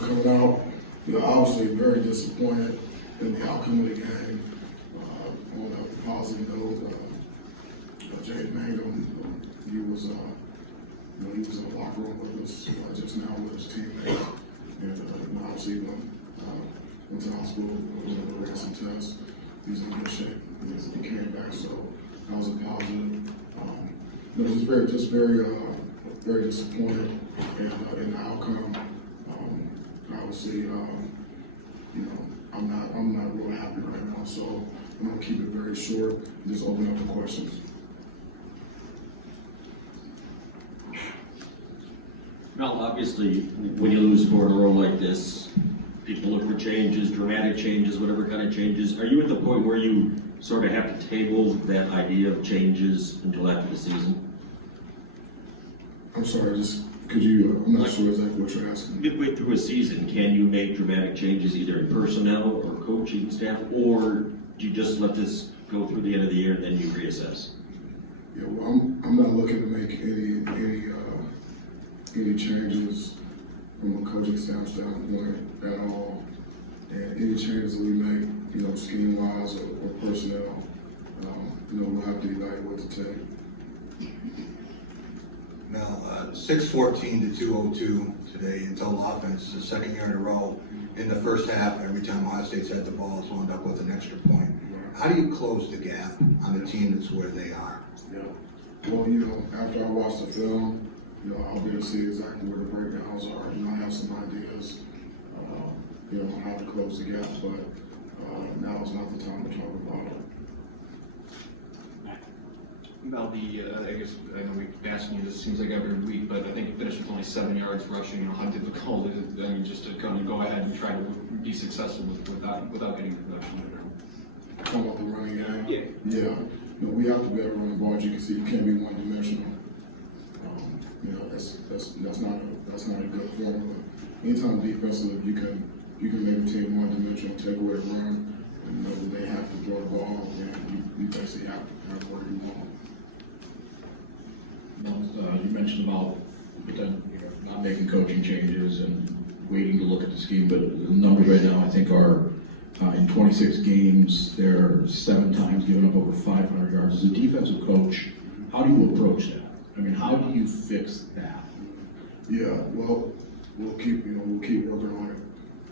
differential coming out. Obviously very disappointed in the outcome of the game. On a positive note, Jay Mangum, he was in the locker room with us just now with his teammates, and obviously went to the hospital, ran some tests. He's in good shape. He came back, so that was a positive. Just very disappointed in the outcome. Obviously, I'm not real happy right now, so I'm gonna keep it very short and just open up for questions. Well, obviously, when you lose 4 in a row like this, people look for changes, dramatic changes, whatever kind of changes. Are you at the point where you sort of have to table that idea of changes until after the season? I'm sorry, I'm not sure exactly what you're asking. Midway through a season, can you make dramatic changes either in personnel or coaching staff, or do you just let this go through the end of the year and then you reassess? Yeah, well, I'm not looking to make any changes from a coaching staff standpoint at all. And any changes that we make, scheme-wise or personnel, we'll have to evaluate the tape. Now, 6-14 to 202 today in total offense. It's the second year in a row. In the first half, every time Ohio State's had the ball, it's wound up with an extra point. How do you close the gap on a team that's where they are? Yeah. Well, after I watch the film, I'll be able to see exactly where the breakdowns are. I have some ideas, on how to close the gap, but now is not the time to talk about it. Mel, I guess I know we've been asking you this seems like every week, but I think you finished with only 7 yards rushing. How difficult is it? Just to kind of go ahead and try to be successful without getting production. Talking about the running game? Yeah. Yeah. We have to be able to run the ball. As you can see, you can't be one-dimensional. That's not a good formula. Anytime defensively, you can make a team one-dimensional, take away the run, and know that they have to throw the ball, and you basically have where you want. You mentioned about not making coaching changes and waiting to look at the scheme, but the numbers right now I think are in 26 games, they're 7 times given up over 500 yards. As a defensive coach, how do you approach that? I mean, how do you fix that? Yeah, well, we'll keep working on it.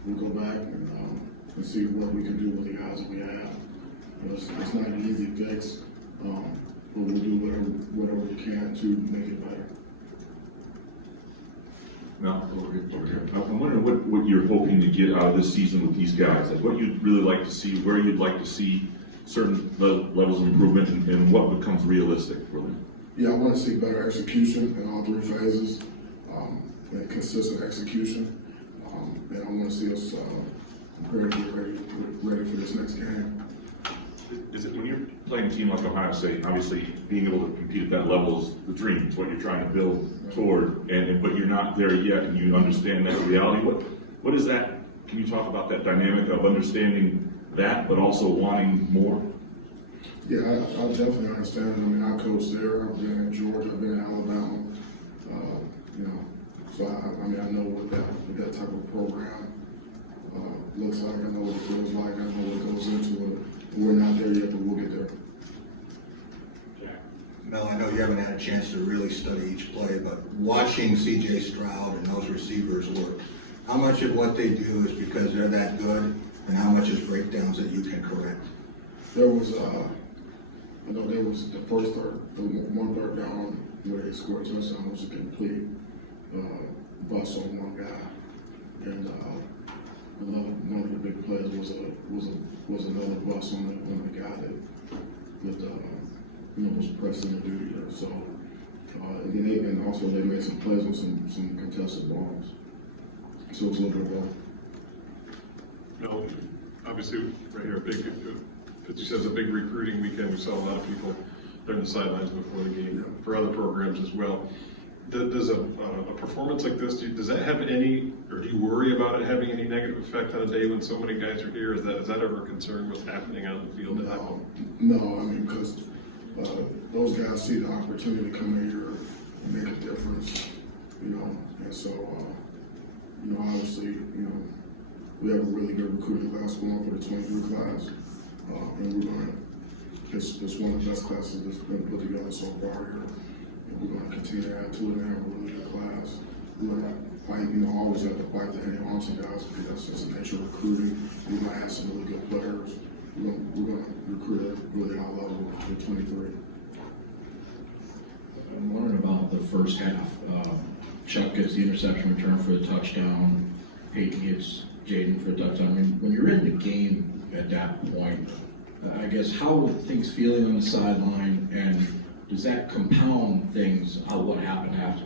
We'll go back and see what we can do with the guys that we have. It's not an easy fix, but we'll do whatever we can to make it better. Now, I'm wondering what you're hoping to get out of this season with these guys. Like, what you'd really like to see, where you'd like to see certain levels of improvement, and what becomes realistic for them. Yeah, I want to see better execution in all 3 phases, and consistent execution, and I want to see us ready for this next game. Is it when you're playing a team like Ohio State, obviously being able to compete at that level is the dream. It's what you're trying to build toward, but you're not there yet, and you understand that reality. What is that? Can you talk about that dynamic of understanding that, but also wanting more? Yeah, I definitely understand it. I mean, I coached there. I've been in Georgia. I've been in Alabama. So I know what that type of program looks like. I know what it feels like. I know what goes into it. We're not there yet, but we'll get there. Mel, I know you haven't had a chance to really study each play, but watching C.J. Stroud and those receivers work, how much of what they do is because they're that good, and how much is breakdowns that you can correct? There was the first one third down where they scored a touchdown was a complete bust on one guy, and one of the big plays was another bust on the guy that was pressing the duty there. So and also they made some plays with some contested balls. So it was a little bit wrong. No, obviously right here, as you said, it's a big recruiting weekend. We saw a lot of people there on the sidelines before the game for other programs as well. Does a performance like this, does that have any, or do you worry about it having any negative effect on a day when so many guys are here? Is that ever a concern, what's happening on the field? No, I mean, because those guys see the opportunity to come in here and make a difference, and so you know, obviously, we have a really good recruiting class going for the 23 class. And we're gonna, it's one of the best classes that's been put together so far here. And we're gonna continue to add to it and have a really good class. We're gonna fight, always have to fight to hang on to guys because that's just the nature of recruiting. We're gonna have some really good players. We're gonna recruit at a really high level with 23. I'm wondering about the first half. Chuck gets the interception return for the touchdown. Peyton gets Jaden for a touchdown. I mean, when you're in the game at that point, I guess how are things feeling on the sideline, and does that compound things on what happened after?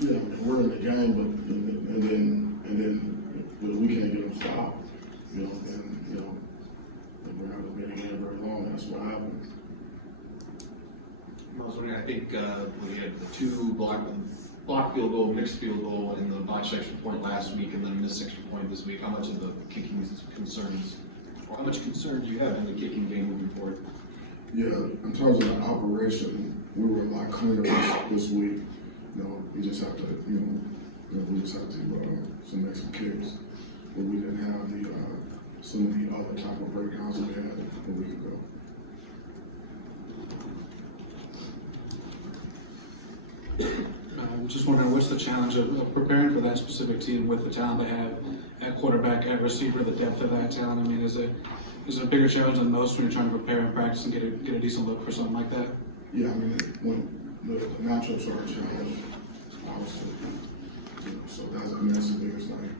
Yeah, we're in the game, but we can't get them stopped. And we're not gonna be in the game very long. That's what happened. I was wondering, I think, we had the two block field goal, mixed field goal, and the botched extra point last week, and then a missed extra point this week. How much of the kicking concerns, or how much concern do you have in the kicking game moving forward? Yeah, in terms of the operation, we were a lot cleaner this week. We just have to, we just have to make some kicks, but we didn't have some of the other type of breakdowns we had a week ago. I'm just wondering, what's the challenge of preparing for that specific team with the talent they have at quarterback, at receiver, the depth of that talent? I mean, is it a bigger challenge than most when you're trying to prepare and practice and get a decent look for something like that? Yeah, I mean, when the matchups are a challenge, obviously. So that's the biggest thing.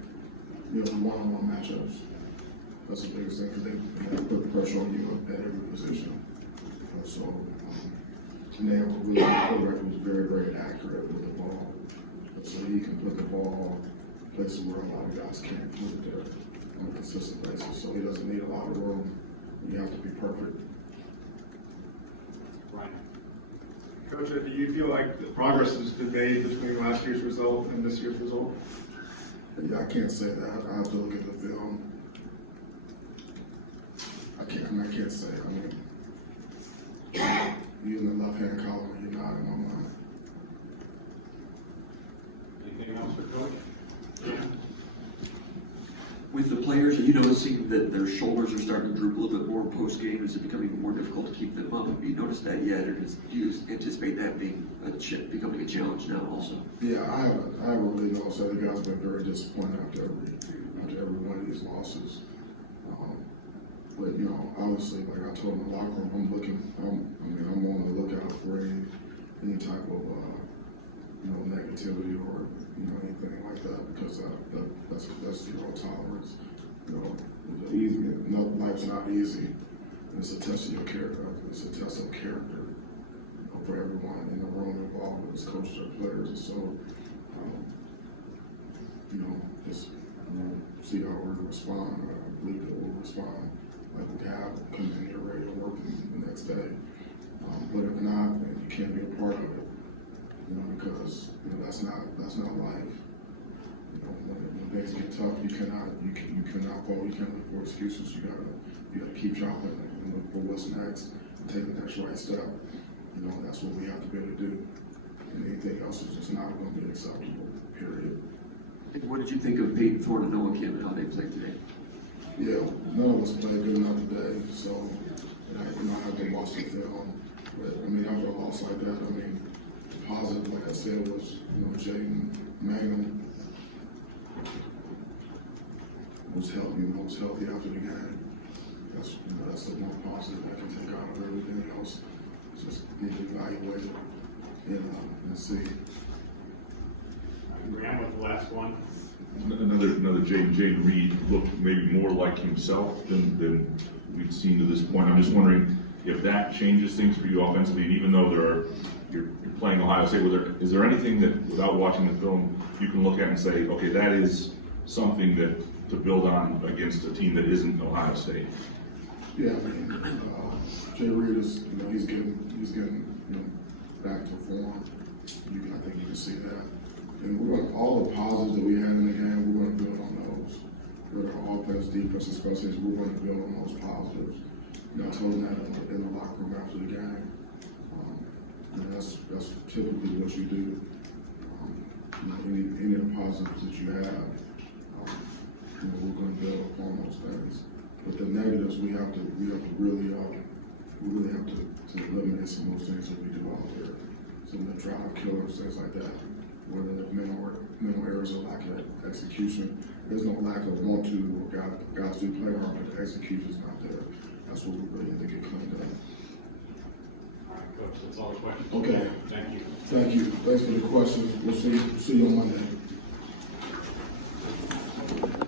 The one-on-one matchups, that's the biggest thing because they put pressure on you at every position. And they have a really good quarterback who's very, very accurate with the ball. So he can put the ball places where a lot of guys can't put it there on a consistent basis. So he doesn't need a lot of room. You have to be perfect. Right. Coach, do you feel like the progress has been made between last year's result and this year's result? Yeah, I can't say that. I have to look at the film. I can't say. I mean, you're in the left-hand column, you're not in my mind. Anything else for Coach? With the players, are you noticing that their shoulders are starting to droop a little bit more post-game? Is it becoming more difficult to keep them up? Have you noticed that yet, or do you anticipate that being becoming a challenge now also? Yeah, I haven't really noticed that. The guys been very disappointed after every one of these losses. But obviously, like I told them in the locker room, I'm on the lookout for any type of negativity or anything like that because that's zero tolerance. Life's not easy. It's a test of your character. It's a test of character for everyone in the room involved with his coaches or players. And so, just see how we respond. I believe that we'll respond like we have, come in here ready to work the next day. But if not, then you can't be a part of it. Because that's not life. When things get tough, you cannot fall. You can't look for excuses. You gotta keep chopping and look for what's next and take the next right step. That's what we have to be able to do. And anything else is just not going to be acceptable. Period. What did you think of Peyton Thorne and Noah Kim and how they played today? Yeah, none of us played good enough today, so I have to watch the film. But after a loss like that, the positive, like I said, was Jaden Mangum was healthy after the game. That's the one positive I can take out of everything else. Just need to evaluate it and see. Graham with the last one. Another Jaden Reed looked maybe more like himself than we've seen to this point. I'm just wondering if that changes things for you offensively, and even though you're playing Ohio State, is there anything that, without watching the film, you can look at and say, okay, that is something that to build on against a team that isn't Ohio State? Yeah, Jay Reed is, he's getting back to form. I think you can see that. And all the positives that we had in the game, we're going to build on those. Whether our offense, defense, and special teams, we're going to build on those positives. I told them that in the locker room after the game. And that's typically what you do. any of the positives that you have, we're gonna build upon those things. But the negatives, we have to really have to eliminate some of those things that we do out there. Some of the drive killers, things like that. Whether the mental errors or lack of execution. There's no lack of want to, or guys do play hard, but the execution's not there. That's what we really need to get cleaned up. All right, Coach, that's all the questions. Okay. Thank you. Thank you. Thanks for the questions. We'll see you on Monday.